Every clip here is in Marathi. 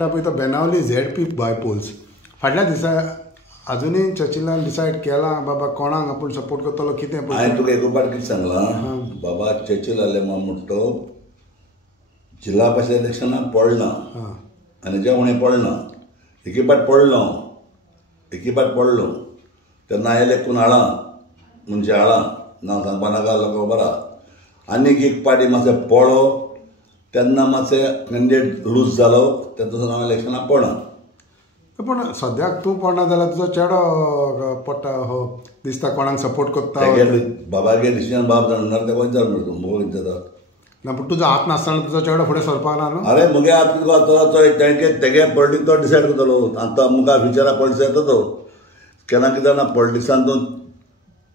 पळय तो बेनावली ZP बायपोल्स फाटल्या दिसा अजुनूय चर्चिलान डिसायड केला बाबा कोणाक आपूण सपोर्ट करतलो कितें. हांवें तुका एक पाट कितें सांगलां बाबा चर्चिल आहले म्हणटो जिल्हा परिषद इलेक्शनाक पडना आनी जे उणें पडना एकी पाट पडलो तेन्ना आयले कोण हाडा म्हणजे हाडा नांव सांगपा नाका लोक खबर आहा. आनीक एक पाटी मातशें पडलो तेन्ना मातशें कॅन्डिडेट लूज जालो तेन्ना हांव इलेक्शनाक पडना. पण सद्याक तूं पडना जाल्यार तुजो चेडो पडटा हो दिसता कोणाक सपोर्ट करता. बाबागे डिसिजन बाब जाणणार ते खंयच जाता मुगो खंयच जाता ना. पूण तुजो हात नासतना तुजो चेडो फुडें सरपाक ना न्हू. अरे मुगे हात कितें आसतलो तेंगे तेगे पॉलिटिक्स तो डिसायड करतलो. आतां मुखार फ्युचराक पॉलिटिक्स येता तो केन्ना कितें जाणा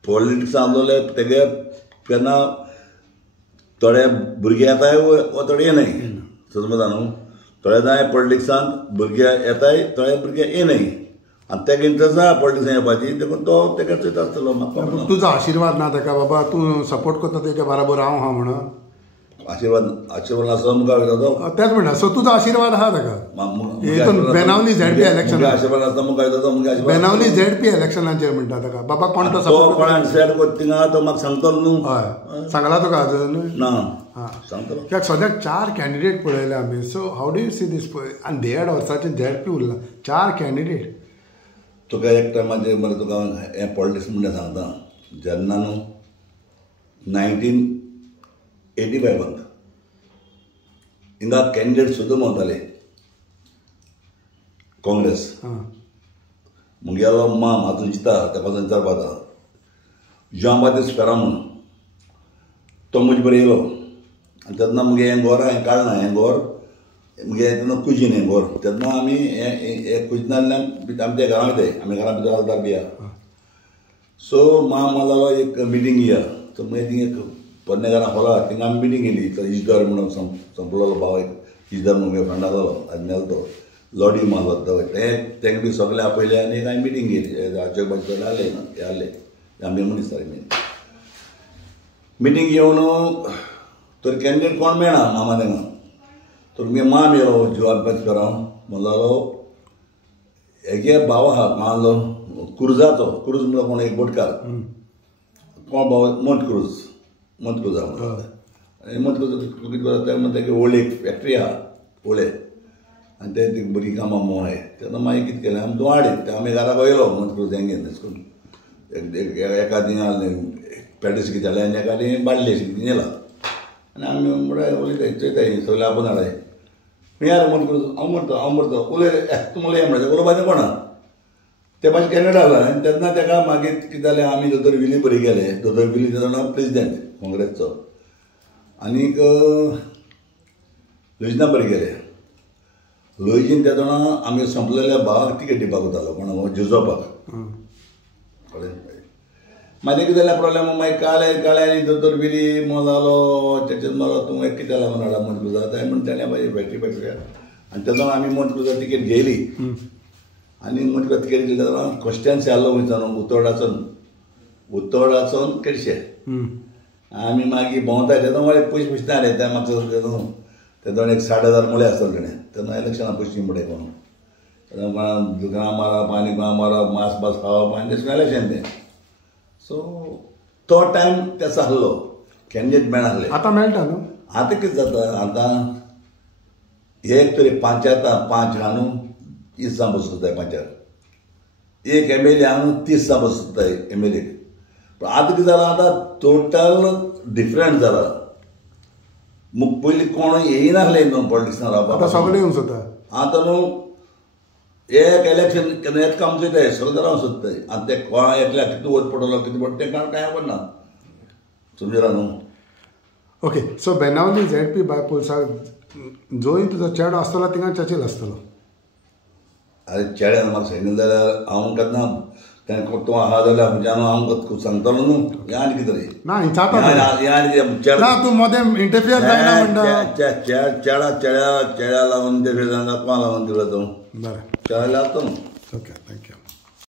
पॉलिटिक्सान आसलोले तेगे केन्ना थोडे भुरगे येताय वो थोडे येनाय समजा न्हू. थोडे जाय पॉलिटिक्सान भुरगे येताय थोडे भुरगे येनाय आनी तेका इंट्रस्ट आहा पॉलिटिक्सान येवपाची देखून तो तेका चोयत आसतलो. म्हाका तुजो आशिर्वाद ना ताका बाबा तूं सपोर्ट करता तेच्या बराबर हांव आहा म्हणून आशिर्वाद आसलो मुखार वयता तो तेच म्हणटा. सो तुजो आशिर्वाद आहा ताका बेनावली ZP इलेक्शन आशिर्वाद आसता मुखार वयता तो मुगे आशिर्वाद बेनावली ZP इलेक्शनाचेर म्हणटा ताका बाबा कोण तो सपोर्ट कोणाक डिसायड करता थिंगा तो म्हाका सांगतलो न्हू. हय सांगला तुका अजून ना सांगतलो कित्याक सद्याक 4 कॅन्डिडेट पळयले आमी. So how do you see this पळय आनी 1.5 वर्साचे ZP उरला 4 कॅन्डिडेट. तुका एक टायमाचेर मरे तुका हें पॉलिटिक्स म्हणटा सांगता जेन्ना न्हू 1985 हिंगा कॅन्डिडेट सुद्दां मेळटाले काँग्रेस. मुगेलो माम आतां जिता तेका विचारपा जाता जॉन बातिस्ट फेरामून तो म्हजे बरें येयलो आनी तेन्ना मुगे हें घर हांवें काडना. हें घर मुगे तेन्ना कुजीन हें घर तेन्ना आमी हे कुजिनांतल्यान आमच्या घरा वयताय आमी घरा भितर घालतात बी. सो माम जालो एक मिटींग या सो मागीर थिंग एक पोन्ने घरा हॉला थिंगा आमी मिटींग गेली. तो इजदार म्हणून संपलोलो भाव एक इजदार मुगे फ्रेंडा जालो आनी मेलो तो लॉडी मारलो तो तेंका बी सगळे आपयले आनी एक हांवें मिटींग गेली अशोक भाजी आहले आमी मनीस जाले मिटींग येवन तर कॅन्डिडेट कोण मेळना मामा तेंगा. तर मुगे माम येयलो जुवार पॅच कराव म्हणलो हेगे भाव आहा मारलो क्रुजाचो क्रूज म्हणलो कोण एक बोटकार कोण भाव मोंत क्रूज आहा आनी मोंत क्रूज कितें करता तेगे व्हडली एक फॅक्ट्री आहा व्हडले आनी ते बरी कामां मोय तेन्ना मागीर कितें केलें आमी तूं हाडीत ते आमी घराक वयलो मोंत क्रूज हें घेवन तेश करून एका थिंग पॅटीस कितें जालें आनी एका थिंग बाटली अशी कितें नेला आनी आमी म्हणल्यार उलयताय चोयताय सगळे आपूण हाडाय यार मोंत क्रूज हांव मरता उलय तुमले हें म्हणटा उलोवपाचें कोणा ते मातशें कॅनेडा आसला आनी तेन्ना तेका मागीर कितें जालें आमी दोतोर विली बरी गेले दोतोर विली तेन्ना प्रेजिडेंट काँग्रेसचो आनीक लोजना बरी गेले लोजीन तेदोणा आमी संपलेल्या भावाक तिकेट दिवपाक वतालो कोणाक जुजोवपाक कळ्ळें. मागीर कितें जालें प्रॉब्लेम मागीर काळे आनी दोतोर विली मो जालो तेचेर मारो तूं एक कितें लागून हाडा मोंत क्रूजा थंय म्हण तेणें मागीर फॅक्ट्री आनी तेदोणा आमी मोंत क्रूजा तिकेट घेयली आनी मोंत क्रूजा तिकेट घेतली तेदोणा कॉन्स्टिट्युएन्सी आहलो वयता न्हू उत्तोर्डाचोन केडशे आमी मागीर भोंवताय तेदोण वाडे पयशे नासले ते म्हाका तेदोण एक 60,000 मुळे आसतले तेणें तेन्ना इलेक्शनाक पयशे म्हणटा कोण तेन्ना दुकानां मारप आनी गोंया मारप मास खावप आनी तेशें इलेक्शन तें. सो तो टायम तेचो आहलो कॅन्डिडेट मेळनासले. आतां मेळटा न्हू. आतां कितें जाता आतां एक तरी पंचायतां 5 आहा न्हू 30 दिसां बसताय पंचायत एक MLA आहा न्हू 30 दिसां बसताय MLA. पूण आतां कितें जालां आतां टोटल डिफरंट जाला. पयलीं कोण येयनासले न्हू पॉलिटिक्सान रावपाक सगळे येवंक सोदता. आतां न्हू एक इलेक्शन केन्ना येत काम चोयताय सगळे रावंक सोदताय आनी ते कोणा एकल्याक कितें वत पडलो कितें पडटा तें कांय खबर ना समजला न्हू. ओके. सो बेनावली ZP बायपोल्साक जोय तुजो चेडो आसतलो थिंगा चर्चिल आसतलो. अरे चेड्यान म्हाका सांगिल्लें जाल्यार हांव केन्ना तें तूं आहा जाल्यार म्हणजे हांव सांगतलो न्हू हें आनी कितें रे ना ना तूं मदें इंटरफियर जायना म्हणटा चेड्या लागून इंटरफियर जायना कोणा लागून दिलो तूं बरें चेड्या लागता न्हू. Okay thank you.